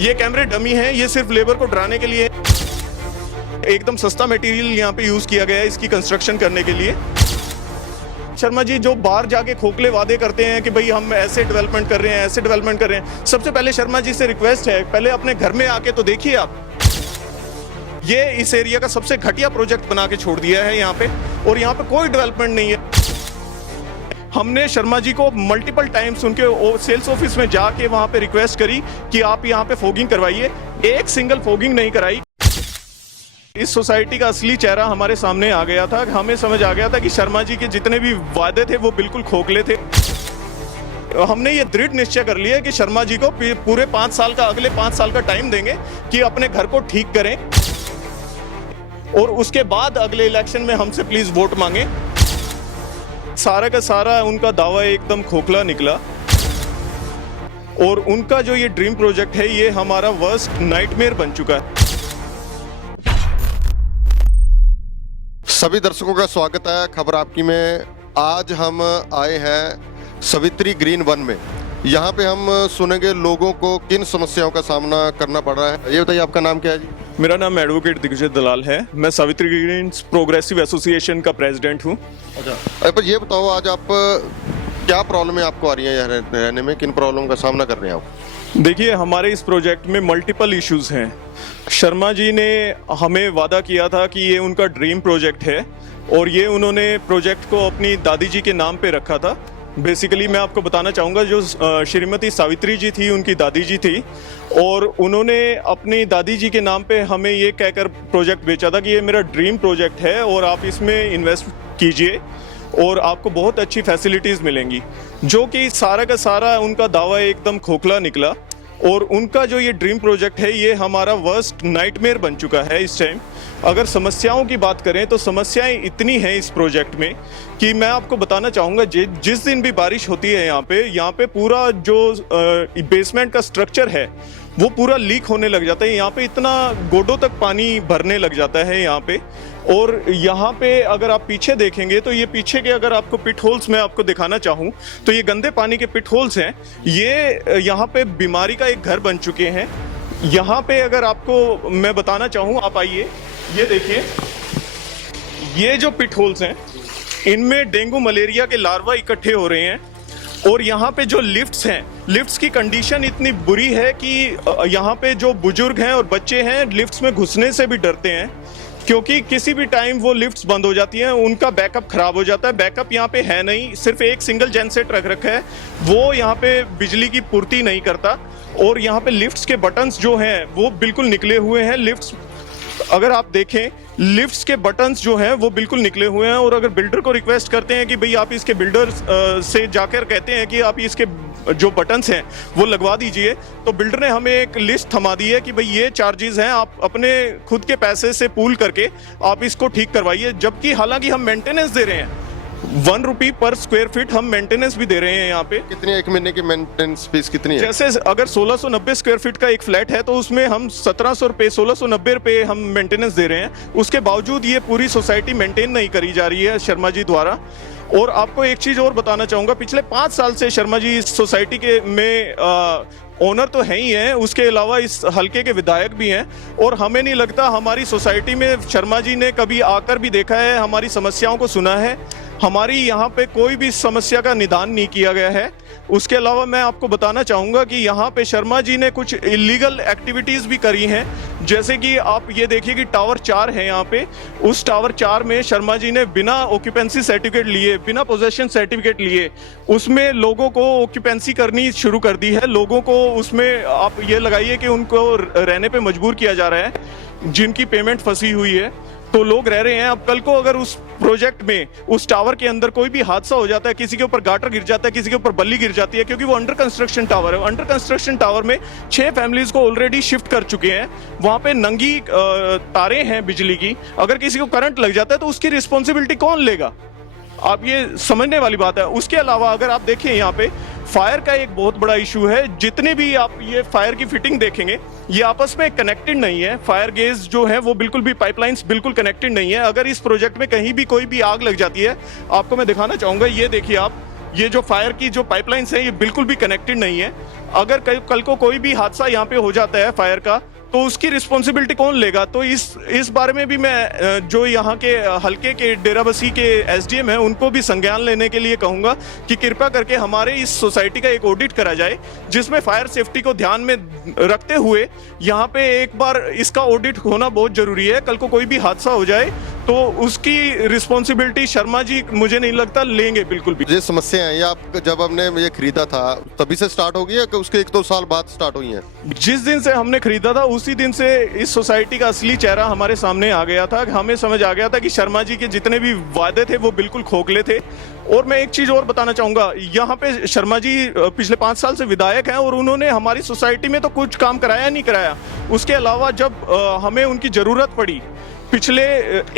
ये कैमरे डमी हैं, ये सिर्फ लेबर को डराने के लिए। एकदम सस्ता मटेरियल यहाँ पे यूज किया गया है इसकी कंस्ट्रक्शन करने के लिए। शर्मा जी जो बाहर जाके खोखले वादे करते हैं कि भाई हम ऐसे डेवलपमेंट कर रहे हैं, ऐसे डेवलपमेंट कर रहे हैं, सबसे पहले शर्मा जी से रिक्वेस्ट है, पहले अपने घर में आके तो देखिए आप। ये इस एरिया का सबसे घटिया प्रोजेक्ट बना के छोड़ दिया है यहाँ पे, और यहाँ पे कोई डेवलपमेंट नहीं है। हमने शर्मा जी को मल्टीपल टाइम्स उनके सेल्स ऑफिस में जाके वहां पे रिक्वेस्ट करी कि आप यहाँ पे फोगिंग करवाइए, एक सिंगल फोगिंग नहीं कराई। इस सोसाइटी का असली चेहरा हमारे सामने आ गया था। हमें समझ आ गया था कि शर्मा जी के जितने भी वादे थे वो बिल्कुल खोखले थे। हमने ये दृढ़ निश्चय कर लिया कि शर्मा जी को पूरे 5 साल का, अगले 5 साल का टाइम देंगे कि अपने घर को ठीक करें, और उसके बाद अगले इलेक्शन में हमसे प्लीज वोट मांगे। सारा का सारा उनका दावा एकदम खोखला निकला, और उनका जो ये ड्रीम प्रोजेक्ट है ये हमारा वर्स्ट नाइटमेयर बन चुका है। सभी दर्शकों का स्वागत है खबर आपकी में। आज हम आए हैं सवित्री ग्रीन 1 में। यहाँ पे हम सुनेंगे लोगों को किन समस्याओं का सामना करना पड़ रहा है। ये बताइए आपका नाम क्या है जी? मेरा नाम एडवोकेट दिग्विजय दलाल है। मैं सावित्री ग्रीन प्रोग्रेसिव एसोसिएशन का प्रेसिडेंट हूँ। अच्छा, पर ये बताओ आज आप क्या प्रॉब्लम आपको आ रही है यहाँ रहने में, किन प्रॉब्लम का सामना कर रहे हैं आप? देखिए, हमारे इस प्रोजेक्ट में मल्टीपल इश्यूज हैं। शर्मा जी ने हमें वादा किया था कि ये उनका ड्रीम प्रोजेक्ट है, और ये उन्होंने प्रोजेक्ट को अपनी दादी जी के नाम पे रखा था। बेसिकली मैं आपको बताना चाहूँगा, जो श्रीमती सावित्री जी थी उनकी दादी जी थी, और उन्होंने अपनी दादी जी के नाम पे हमें ये कहकर प्रोजेक्ट बेचा था कि ये मेरा ड्रीम प्रोजेक्ट है और आप इसमें इन्वेस्ट कीजिए और आपको बहुत अच्छी फैसिलिटीज़ मिलेंगी। जो कि सारा का सारा उनका दावा एकदम खोखला निकला, और उनका जो ये ड्रीम प्रोजेक्ट है ये हमारा वर्स्ट नाइटमेयर बन चुका है इस टाइम। अगर समस्याओं की बात करें तो समस्याएं इतनी हैं इस प्रोजेक्ट में कि मैं आपको बताना चाहूँगा, जिस दिन भी बारिश होती है यहाँ पे पूरा जो बेसमेंट का स्ट्रक्चर है वो पूरा लीक होने लग जाता है। यहाँ पे इतना गोडों तक पानी भरने लग जाता है यहाँ पे। और यहाँ पे अगर आप पीछे देखेंगे तो ये पीछे के अगर आपको पिट होल्स मैं आपको दिखाना चाहूँ तो ये गंदे पानी के पिट होल्स हैं। ये यहाँ पे बीमारी का एक घर बन चुके हैं। यहाँ पे अगर आपको मैं बताना चाहूँ, आप आइए, ये देखिए, ये जो पिट होल्स हैं इनमें डेंगू मलेरिया के लार्वा इकट्ठे हो रहे हैं। और यहाँ पे जो लिफ्ट्स हैं, लिफ्ट्स की कंडीशन इतनी बुरी है कि यहाँ पे जो बुजुर्ग हैं और बच्चे हैं लिफ्ट्स में घुसने से भी डरते हैं, क्योंकि किसी भी टाइम वो लिफ्ट्स बंद हो जाती हैं, उनका बैकअप खराब हो जाता है। बैकअप यहाँ पे है नहीं, सिर्फ एक सिंगल जेनसेट रख रखा है, वो यहाँ पे बिजली की पूर्ति नहीं करता। और यहाँ पे लिफ्ट्स के बटन्स जो हैं वो बिल्कुल निकले हुए हैं। लिफ्ट्स अगर आप देखें, लिफ्ट्स के बटन्स जो हैं वो बिल्कुल निकले हुए हैं। और अगर बिल्डर को रिक्वेस्ट करते हैं कि भाई आप इसके बिल्डर से जाकर कहते हैं कि आप इसके जो बटन्स हैं वो लगवा दीजिए, तो बिल्डर ने हमें एक लिस्ट थमा दी है कि भाई ये चार्जेस हैं, आप अपने खुद के पैसे से पूल करके आप इसको ठीक करवाइए। जबकि हालांकि हम मेंटेनेंस दे रहे हैं, 1 रुपये पर स्क्वायर फीट हम मेंटेनेंस भी दे रहे हैं यहाँ पे। कितनी एक महीने की मेंटेनेंस फीस कितनी है? जैसे अगर 1690 स्क्वायर फीट का एक फ्लैट है तो उसमें हम 1700 रुपये, 1690 रुपये हम मेंटेनेंस दे रहे हैं। उसके बावजूद ये पूरी सोसाइटी मेंटेन नहीं करी जा रही है शर्मा जी द्वारा। और आपको एक चीज और बताना चाहूंगा, पिछले 5 साल से शर्मा जी इस सोसाइटी के में ओनर तो है ही हैं, उसके अलावा इस हल्के के विधायक भी हैं। और हमें नहीं लगता हमारी सोसाइटी में शर्मा जी ने कभी आकर भी देखा है, हमारी समस्याओं को सुना है। हमारी यहाँ पे कोई भी समस्या का निदान नहीं किया गया है। उसके अलावा मैं आपको बताना चाहूँगा कि यहाँ पे शर्मा जी ने कुछ इलीगल एक्टिविटीज़ भी करी हैं। जैसे कि आप ये देखिए कि टावर 4 है यहाँ पे, उस टावर 4 में शर्मा जी ने बिना ऑक्यूपेंसी सर्टिफिकेट लिए, बिना पोजेशन सर्टिफिकेट लिए उसमें लोगों को ऑक्यूपेंसी करनी शुरू कर दी है। लोगों को उसमें आप ये लगाइए कि उनको रहने पे मजबूर किया जा रहा है, जिनकी पेमेंट फंसी हुई है, तो लोग रह रहे हैं। अब कल को अगर उस प्रोजेक्ट में, उस टावर के अंदर कोई भी हादसा हो जाता है, किसी के ऊपर गाटर गिर जाता है, किसी के ऊपर बल्ली गिर जाती है, क्योंकि वो अंडर कंस्ट्रक्शन टावर है। अंडर कंस्ट्रक्शन टावर में 6 फैमिलीज को ऑलरेडी शिफ्ट कर चुके हैं। वहां पे नंगी तारें हैं बिजली की। अगर किसी को करंट लग जाता है तो उसकी रिस्पॉन्सिबिलिटी कौन लेगा? आप ये समझने वाली बात है। उसके अलावा अगर आप देखें, यहाँ पे फायर का एक बहुत बड़ा इशू है। जितने भी आप ये फायर की फिटिंग देखेंगे ये आपस में कनेक्टेड नहीं है। फायर गेज जो है वो बिल्कुल भी, पाइपलाइंस बिल्कुल कनेक्टेड नहीं है। अगर इस प्रोजेक्ट में कहीं भी कोई भी आग लग जाती है, आपको मैं दिखाना चाहूंगा, ये देखिए आप, ये जो फायर की जो पाइपलाइंस है ये बिल्कुल भी कनेक्टेड नहीं है। अगर कल को कोई भी हादसा यहाँ पे हो जाता है फायर का, तो उसकी रिस्पॉन्सिबिलिटी कौन लेगा? तो इस बारे में भी मैं जो यहाँ के हल्के के डेराबस्सी के एसडीएम हैं उनको भी संज्ञान लेने के लिए कहूँगा कि कृपया करके हमारे इस सोसाइटी का एक ऑडिट करा जाए, जिसमें फायर सेफ्टी को ध्यान में रखते हुए यहाँ पे एक बार इसका ऑडिट होना बहुत जरूरी है। कल को कोई भी हादसा हो जाए तो उसकी रिस्पॉन्सिबिलिटी शर्मा जी मुझे नहीं लगता लेंगे बिल्कुल भी। ये समस्या है, ये आप जब हमने ये खरीदा था तभी से स्टार्ट हो गई है कि उसके 1-2 साल बाद स्टार्ट हुई है? जिस दिन से हमने खरीदा था उसी दिन से इस सोसाइटी का असली चेहरा हमारे सामने आ गया था। हमें समझ आ गया था कि शर्मा जी के जितने भी वादे थे वो बिल्कुल खोखले थे। और मैं एक चीज और बताना चाहूंगा, यहाँ पे शर्मा जी पिछले 5 साल से विधायक हैं और उन्होंने हमारी सोसाइटी में तो कुछ काम कराया नहीं कराया। उसके अलावा जब हमें उनकी जरूरत पड़ी पिछले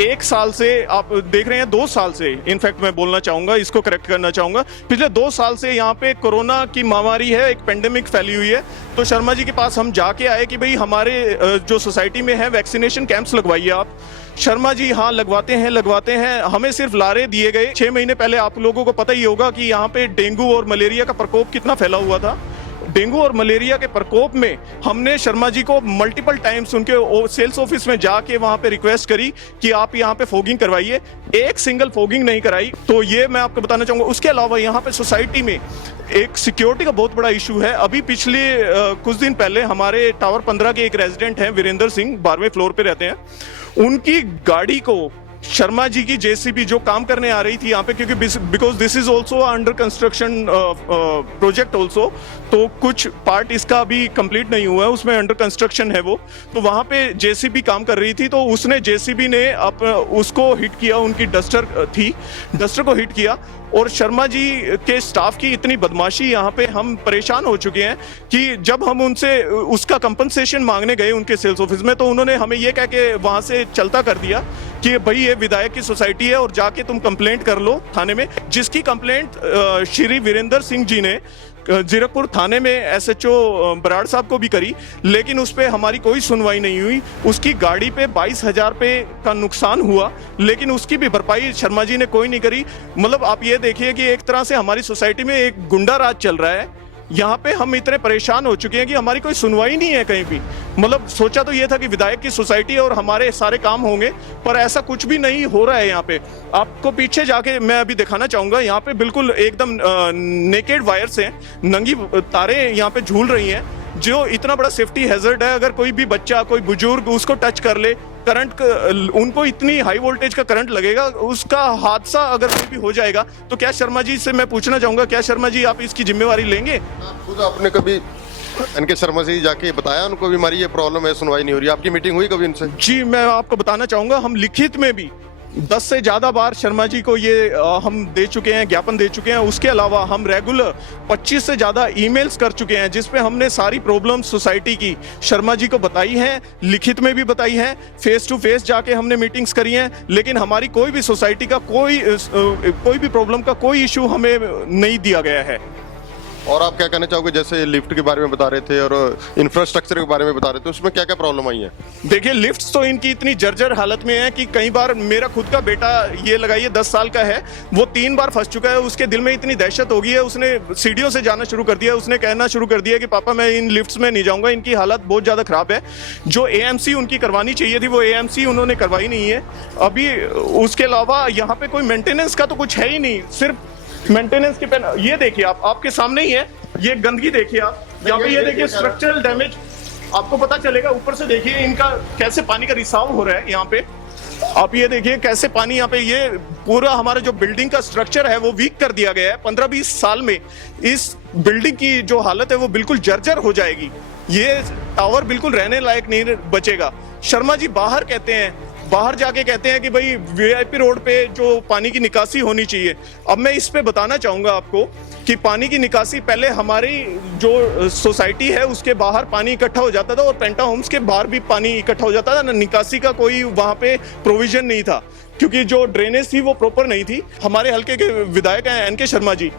1 साल से, आप देख रहे हैं 2 साल से, इनफैक्ट मैं बोलना चाहूंगा, इसको करेक्ट करना चाहूंगा, पिछले 2 साल से यहाँ पे कोरोना की महामारी है, एक पेंडेमिक फैली हुई है। तो शर्मा जी के पास हम जाके आए कि भाई हमारे जो सोसाइटी में है वैक्सीनेशन कैंप्स लगवाइए आप। शर्मा जी हाँ लगवाते हैं। हमें सिर्फ लारे दिए गए। 6 महीने पहले आप लोगों को पता ही होगा कि यहाँ पे डेंगू और मलेरिया का प्रकोप कितना फैला हुआ था। डेंगू और मलेरिया के प्रकोप में हमने शर्मा जी को मल्टीपल टाइम्स उनके सेल्स ऑफिस में जाके वहां पे रिक्वेस्ट करी कि आप यहाँ पे फोगिंग करवाइए। एक सिंगल फोगिंग नहीं कराई। तो ये मैं आपको बताना चाहूंगा। उसके अलावा यहाँ पे सोसाइटी में एक सिक्योरिटी का बहुत बड़ा इशू है। अभी पिछले कुछ दिन पहले हमारे टावर 15 के एक रेजिडेंट हैं वीरेंद्र सिंह, 12वें फ्लोर पे रहते हैं, उनकी गाड़ी को शर्मा जी की जेसीबी जो काम करने आ रही थी यहाँ पे, क्योंकि because this is also under construction project also, तो कुछ पार्ट इसका अभी कंप्लीट नहीं हुआ है, उसमें अंडर कंस्ट्रक्शन है वो। तो वहाँ पे जेसीबी काम कर रही थी, तो उसने जेसीबी ने उसको हिट किया, उनकी डस्टर थी, डस्टर को हिट किया। और शर्मा जी के स्टाफ की इतनी बदमाशी, यहाँ पे हम परेशान हो चुके हैं कि जब हम उनसे उसका कंपनसेशन मांगने गए उनके सेल्स ऑफिस में, तो उन्होंने हमें ये कह के वहाँ से चलता कर दिया कि भाई ये विधायक की सोसाइटी है और जाके तुम कंप्लेंट कर लो थाने में। जिसकी कंप्लेंट श्री वीरेंद्र सिंह जी ने जीरकपुर थाने में एसएचओ बराड़ साहब को भी करी, लेकिन उस पर हमारी कोई सुनवाई नहीं हुई। उसकी गाड़ी पे 22,000 रुपये का नुकसान हुआ, लेकिन उसकी भी भरपाई शर्मा जी ने कोई नहीं करी। मतलब आप ये देखिए कि एक तरह से हमारी सोसाइटी में एक गुंडा राज चल रहा है। यहाँ पे हम इतने परेशान हो चुके हैं कि हमारी कोई सुनवाई नहीं है कहीं भी। मतलब सोचा तो ये था कि विधायक की सोसाइटी है और हमारे सारे काम होंगे, पर ऐसा कुछ भी नहीं हो रहा है। यहाँ पे आपको पीछे जाके मैं अभी दिखाना चाहूंगा, यहाँ पे बिल्कुल एकदम नेकेड वायर्स हैं, नंगी तारें यहाँ पे झूल रही हैं, जो इतना बड़ा सेफ्टी हैजर्ड है। अगर कोई भी बच्चा, कोई बुजुर्ग उसको टच कर ले, करंट, उनको इतनी हाई वोल्टेज का करंट लगेगा, उसका हादसा अगर कोई भी हो जाएगा, तो क्या शर्मा जी से मैं पूछना चाहूंगा, क्या शर्मा जी आप इसकी जिम्मेवारी लेंगे? खुद आपने कभी इनके शर्मा जी जाके बताया उनको भी हमारी ये प्रॉब्लम है, सुनवाई नहीं हो रही? आपकी मीटिंग हुई कभी इनसे? जी मैं आपको बताना चाहूंगा, हम लिखित में भी 10 से ज्यादा बार शर्मा जी को ये हम दे चुके हैं, ज्ञापन दे चुके हैं। उसके अलावा हम रेगुलर 25 से ज्यादा ईमेल्स कर चुके हैं, जिसपे हमने सारी प्रॉब्लम सोसाइटी की शर्मा जी को बताई हैं, लिखित में भी बताई हैं, फेस टू फेस जाके हमने मीटिंग्स करी हैं। लेकिन हमारी कोई भी सोसाइटी का कोई भी प्रॉब्लम का कोई इशू हमें नहीं दिया गया है। और आप क्या कहना चाहोगे, जैसे लिफ्ट के बारे में बता रहे थे और इंफ्रास्ट्रक्चर के बारे में बता रहे थे, उसमें क्या क्या प्रॉब्लम आई है? देखिए लिफ्ट्स तो इनकी इतनी जर्जर हालत में है कि कई बार मेरा खुद का बेटा, ये लगाइए 10 साल का है, वो 3 बार फंस चुका है। उसके दिल में इतनी दहशत हो गई है, उसने सीढ़ियों से जाना शुरू कर दिया। उसने कहना शुरू कर दिया कि पापा मैं इन लिफ्ट्स में नहीं जाऊंगा, इनकी हालत बहुत ज्यादा खराब है। जो एएमसी उनकी करवानी चाहिए थी, वो एएमसी उन्होंने करवाई नहीं है अभी। उसके अलावा यहाँ पे कोई मेंटेनेंस का तो कुछ है ही नहीं, सिर्फ मेंटेनेंस के पेन। ये देखिए आपके सामने ही है, ये गंदगी देखिए आप यहाँ पे, ये देखिए स्ट्रक्चरल डैमेज, आपको पता चलेगा। ऊपर से देखिए इनका कैसे पानी का रिसाव हो रहा है यहाँ पे। आप ये देखिए कैसे पानी यहाँ पे, ये पूरा हमारा जो बिल्डिंग का स्ट्रक्चर है वो वीक कर दिया गया है। 15-20 साल में इस बिल्डिंग की जो हालत है वो बिल्कुल जर्जर हो जाएगी। ये टावर बिल्कुल रहने लायक नहीं बचेगा। शर्मा जी बाहर जाके कहते हैं कि भाई वीआईपी रोड पे जो पानी की निकासी होनी चाहिए। अब मैं इस पे बताना चाहूंगा आपको कि पानी की निकासी, पहले हमारी जो सोसाइटी है उसके बाहर पानी इकट्ठा हो जाता था और पेंटा होम्स के बाहर भी पानी इकट्ठा हो जाता था ना, निकासी का कोई वहां पे प्रोविजन नहीं था, क्योंकि जो ड्रेनेज थी वो प्रॉपर नहीं थी। हमारे हल्के के विधायक हैं एनके शर्मा जी,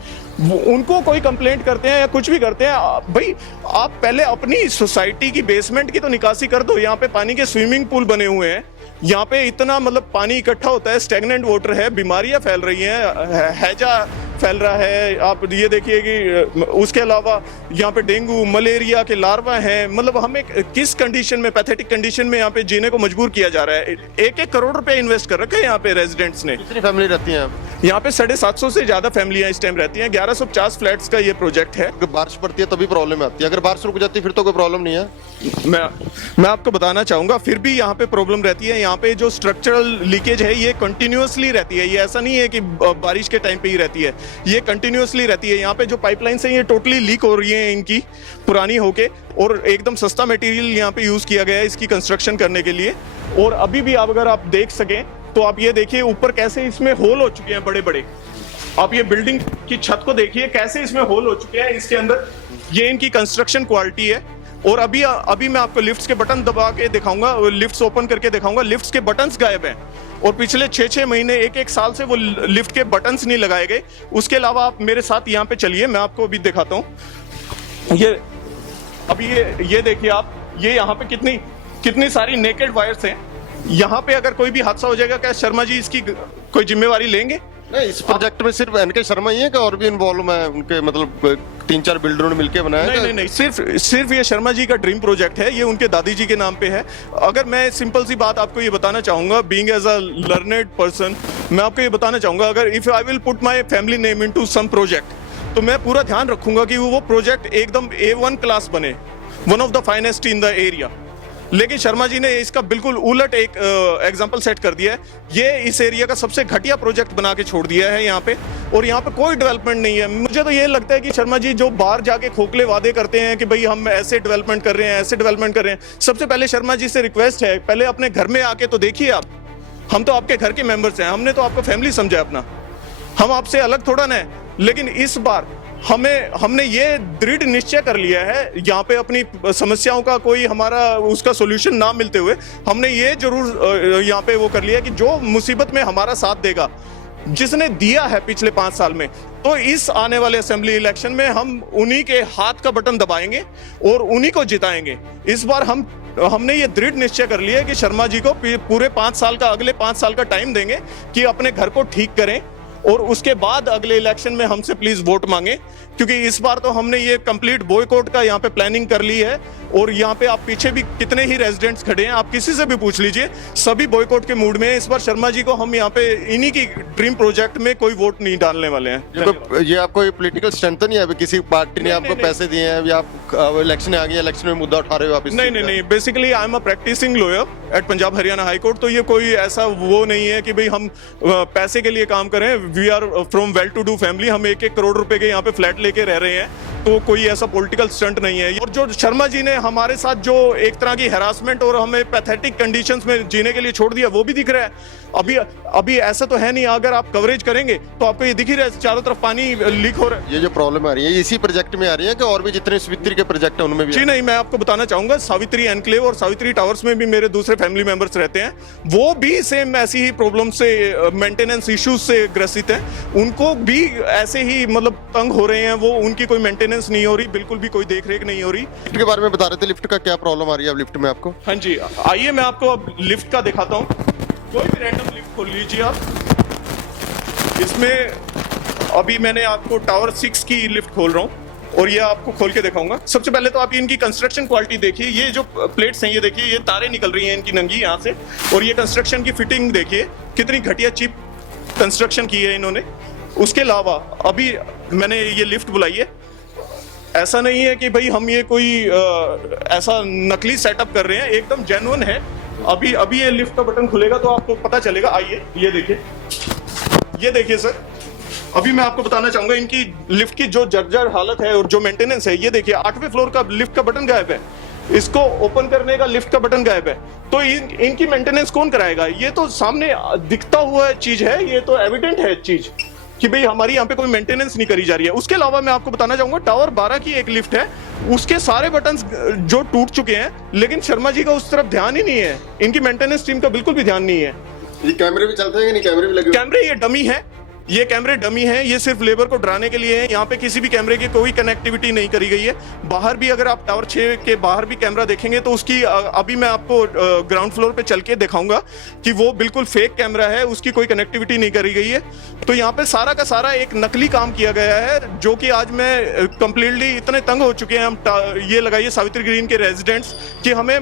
उनको कोई कंप्लेंट करते हैं या कुछ भी करते हैं, भाई आप पहले अपनी सोसाइटी की बेसमेंट की तो निकासी कर दो। यहाँ पे पानी के स्विमिंग पूल बने हुए हैं, यहाँ पे इतना मतलब पानी इकट्ठा होता है, स्टैग्नेंट वाटर है, बीमारियां फैल रही हैं, हैजा फैल रहा है। आप ये देखिए कि उसके अलावा यहाँ पे डेंगू मलेरिया के लार्वा हैं। मतलब हमें किस कंडीशन में, पैथेटिक कंडीशन में यहाँ पे जीने को मजबूर किया जा रहा है। 1-1 करोड़ रुपए इन्वेस्ट कर रखे हैं यहाँ पे रेजिडेंट्स ने। कितनी फैमिली रहती हैं यहाँ पे 750 से ज्यादा फैमिलियां इस टाइम रहती हैं। 1150 फ्लैट्स का ये प्रोजेक्ट है। अगर बारिश पड़ती है तभी प्रॉब्लम आती है, अगर बारिश रुक जाती है फिर तो कोई प्रॉब्लम नहीं है। मैं आपको बताना चाहूंगा, फिर भी यहाँ पे प्रॉब्लम रहती है। यहाँ पे जो स्ट्रक्चरल लीकेज है ये कंटिन्यूअसली रहती है। ये ऐसा नहीं है कि बारिश के टाइम पे ही रहती है, ये कंटिन्यूअसली रहती है। यहाँ पे जो पाइपलाइन है ये टोटली लीक हो रही है इनकी, पुरानी होके, और एकदम सस्ता मटेरियल यहाँ पे यूज किया गया है इसकी कंस्ट्रक्शन करने के लिए। और अभी भी अगर आप देख सकें तो आप ये देखिए ऊपर कैसे इसमें होल हो चुके हैं बड़े बड़े। आप ये बिल्डिंग की छत को देखिए कैसे इसमें होल हो चुके हैं इसके अंदर। ये इनकी कंस्ट्रक्शन क्वालिटी है। और अभी मैं आपको लिफ्ट्स के बटन दबा के दिखाऊंगा, लिफ्ट्स ओपन करके दिखाऊंगा। लिफ्ट्स के बटन्स गायब हैं और पिछले 6-6 महीने, 1-1 साल से वो लिफ्ट के बटन्स नहीं लगाए गए। उसके अलावा आप मेरे साथ यहाँ पे चलिए, मैं आपको अभी दिखाता हूँ। ये देखिए आप, ये यहाँ पे कितनी सारी नेकेड वायर्स हैं। यहाँ पे अगर कोई भी हादसा हो जाएगा, क्या शर्मा जी इसकी कोई जिम्मेवारी लेंगे? नहीं, इस प्रोजेक्ट में सिर्फ एनके शर्मा ही है कि और भी इन्वॉल्व है? उनके मतलब 3-4 बिल्डरों ने मिलकर बनाया? नहीं, सिर्फ ये शर्मा जी का ड्रीम प्रोजेक्ट है। ये उनके दादी जी के नाम पे है। अगर मैं सिंपल सी बात आपको ये बताना चाहूंगा, being as a learned person, मैं आपको ये बताना चाहूंगा, अगर if I will put my family name into some project, तो मैं पूरा ध्यान रखूंगा कि वो प्रोजेक्ट एकदम A1 क्लास बने, one of the finest in the area. लेकिन शर्मा जी ने इसका बिल्कुल उलट एक एग्जांपल सेट कर दिया है। ये इस एरिया का सबसे घटिया प्रोजेक्ट बना के छोड़ दिया है यहाँ पे, और यहाँ पे कोई डेवलपमेंट नहीं है। मुझे तो ये लगता है कि शर्मा जी जो बाहर जाके खोखले वादे करते हैं कि भाई हम ऐसे डेवलपमेंट कर रहे हैं, ऐसे डेवलपमेंट कर रहे हैं, सबसे पहले शर्मा जी से रिक्वेस्ट है, पहले अपने घर में आके तो देखिए आप। हम तो आपके घर के मेंबर्स हैं, हमने तो आपको फैमिली समझा अपना, हम आपसे अलग थोड़ा ना है। लेकिन इस बार हमने ये दृढ़ निश्चय कर लिया है, यहाँ पे अपनी समस्याओं का कोई हमारा उसका सॉल्यूशन ना मिलते हुए हमने ये जरूर यहाँ पे वो कर लिया कि जो मुसीबत में हमारा साथ देगा, जिसने दिया है पिछले 5 साल में, तो इस आने वाले असेंबली इलेक्शन में हम उन्हीं के हाथ का बटन दबाएंगे और उन्हीं को जिताएंगे। इस बार हमने ये दृढ़ निश्चय कर लिया है कि शर्मा जी को पूरे 5 साल का, अगले 5 साल का टाइम देंगे कि अपने घर को ठीक करें, और उसके बाद अगले इलेक्शन में हमसे प्लीज वोट मांगे। क्योंकि इस बार तो हमने ये कंप्लीट बॉयकॉट का यहाँ पे प्लानिंग कर ली है। और यहाँ पे आप पीछे भी कितने ही रेजिडेंट्स खड़े हैं, आप किसी से भी पूछ लीजिए, सभी बॉयकॉट के मूड में है। इस बार शर्मा जी को हम यहाँ पे इन्हीं की ड्रीम प्रोजेक्ट में कोई वोट नहीं डालने वाले हैं। ये आपको पॉलिटिकल स्ट्रेंथ तो नहीं है? किसी पार्टी ने आपको पैसे दिए हैं या आप इलेक्शन आ गया, इलेक्शन में मुद्दा उठा रहे हो आप? नहीं, basically I am a practising lawyer at Punjab Haryana high court. तो ये कोई ऐसा वो नहीं है कि भाई हम पैसे के लिए काम करें। We are from well to do family. हम 1-1 करोड़ रुपए के यहाँ पे फ्लैट लेके रह रहे हैं, तो कोई ऐसा पॉलिटिकल स्टंट नहीं है। और जो शर्मा जी ने हमारे साथ जो एक तरह की हैरासमेंट और हमें पैथेटिक कंडीशंस में जीने के लिए छोड़ दिया, वो भी दिख रहा है। अभी ऐसा तो है नहीं, अगर आप कवरेज करेंगे तो आपको ये दिख ही रहा है, चारों तरफ पानी लीक हो रहा है। ये जो प्रॉब्लम आ रही है इसी प्रोजेक्ट में आ रही है कि और भी जितने सावित्री के प्रोजेक्ट है उनमें भी? जी नहीं, मैं आपको बताना चाहूंगा, सावित्री एनक्लेव और सावित्री टावर्स में भी मेरे दूसरे फैमिली मेंबर्स रहते हैं। वो भी सेम ऐसी ही प्रॉब्लम से, मेंटेनेंस इश्यूज से ग्रसित हैं। उनको भी ऐसे ही मतलब तंग हो रहे हैं। वो उनकी कोई मेंटेनेंस नहीं हो रही, बिल्कुल भी कोई देख रेख नहीं हो रही। लिफ्ट के बारे में बता रहे थे, लिफ्ट का क्या प्रॉब्लम आ रही है अब लिफ्ट में आपको? हाँ जी, आइए मैं आपको अब लिफ्ट का दिखाता हूँ। कोई भी रैंडम लिफ्ट खोल लीजिए आप। इसमें अभी मैंने आपको टावर 6 की लिफ्ट खोल रहा हूँ और ये आपको खोल के दिखाऊंगा। सबसे पहले तो आप इनकी कंस्ट्रक्शन क्वालिटी देखिए। ये जो प्लेट्स हैं ये देखिए, ये तारें निकल रही हैं इनकी नंगी यहाँ से। और ये कंस्ट्रक्शन की फिटिंग देखिए, कितनी घटिया चीप कंस्ट्रक्शन की है इन्होंने। उसके अलावा अभी मैंने ये लिफ्ट बुलाई है, ऐसा नहीं है कि भाई हम ये कोई ऐसा नकली सेटअप कर रहे हैं, एकदम जेन्युइन है। अभी ये लिफ्ट का बटन खुलेगा तो आपको पता चलेगा। आइए ये देखिए सर, अभी मैं आपको बताना चाहूंगा इनकी लिफ्ट की जो जर्जर हालत है और जो मेंटेनेंस है। ये देखिए 8वें फ्लोर का लिफ्ट का बटन गायब है, इसको ओपन करने का लिफ्ट का बटन गायब है। तो इनकी मेंटेनेंस कौन कराएगा? ये तो सामने दिखता हुआ चीज है, ये तो एविडेंट है चीज कि भाई हमारी यहाँ पे कोई मेंटेनेंस नहीं करी जा रही है। उसके अलावा मैं आपको बताना चाहूंगा, टावर 12 की एक लिफ्ट है, उसके सारे बटन्स जो टूट चुके हैं, लेकिन शर्मा जी का उस तरफ ध्यान ही नहीं है। इनकी मेंटेनेंस टीम का बिल्कुल भी ध्यान नहीं है। ये कैमरे भी चलते हैं कि नहीं? कैमरे भी लगे? कैमरे ये डमी है, ये कैमरे डमी हैं, ये सिर्फ लेबर को डराने के लिए हैं। यहाँ पे किसी भी कैमरे की कोई कनेक्टिविटी नहीं करी गई है। बाहर भी अगर आप टावर 6 के बाहर भी कैमरा देखेंगे तो उसकी अभी मैं आपको ग्राउंड फ्लोर पे चल के दिखाऊंगा कि वो बिल्कुल फेक कैमरा है, उसकी कोई कनेक्टिविटी नहीं करी गई है। तो यहाँ पे सारा का सारा एक नकली काम किया गया है, जो कि आज मैं कंप्लीटली इतने तंग हो चुके हैं हम ये लगाइए सावित्री ग्रीन के रेजिडेंट्स कि हमें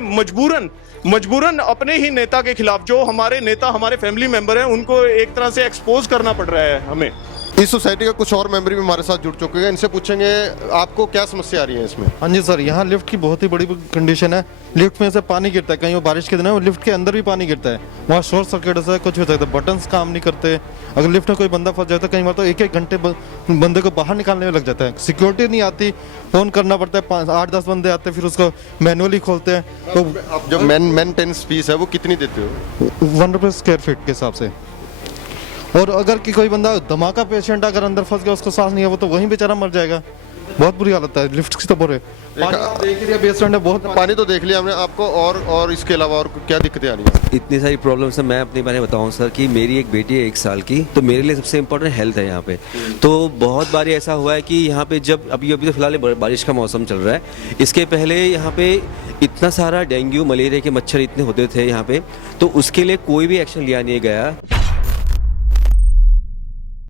मजबूरन अपने ही नेता के खिलाफ, जो हमारे नेता हमारे फैमिली मेंबर हैं, उनको एक तरह से एक्सपोज करना पड़ रहा है हमें। इस सोसाइटी का कुछ और मेंबर भी हमारे साथ जुड़ चुके हैं, इनसे पूछेंगे आपको क्या समस्या आ रही है इसमें। हाँ जी सर, यहाँ लिफ्ट की बहुत ही बड़ी कंडीशन है। लिफ्ट में से पानी गिरता है, कहीं वो बारिश के दिन है वो लिफ्ट के अंदर भी पानी गिरता है। वहाँ शॉर्ट सर्किट से कुछ हो सकता है, बटन्स काम नहीं करते। अगर लिफ्ट में कोई बंदा फंस जाता है कई बार तो 1-1 घंटे बंदे को बाहर निकालने में लग जाता है। सिक्योरिटी नहीं आती, फोन करना पड़ता है, 8-10 बंदे आते हैं, फिर उसको मैनुअली खोलते हैं। तो आप जो मेंटेनेंस फीस है वो कितनी देते हो? 1 रुपये स्क्वायर फीट के हिसाब से। और अगर कि कोई बंदा धमाका पेशेंट अगर अंदर फंस गया, उसको सांस नहीं है, वो तो वहीं बेचारा मर जाएगा। बहुत बुरी हालत है लिफ्ट की। तो बोरे पानी आप देख लिया, बेसमेंट है, बहुत पानी तो देख लिया हमने। आपको और इसके अलावा और क्या दिक्कतें आ रही हैं? इतनी सारी प्रॉब्लम्स है। मैं अपने बारे में बताऊं सर कि मेरी एक बेटी है 1 साल की, तो मेरे लिए सबसे इम्पोर्टेंट हेल्थ है यहाँ पे। तो बहुत बार ऐसा हुआ है कि यहाँ पे जब अभी तो फिलहाल बारिश का मौसम चल रहा है, इसके पहले यहाँ पे इतना सारा डेंगू मलेरिया के मच्छर इतने होते थे यहाँ पे, तो उसके लिए कोई भी एक्शन लिया नहीं गया।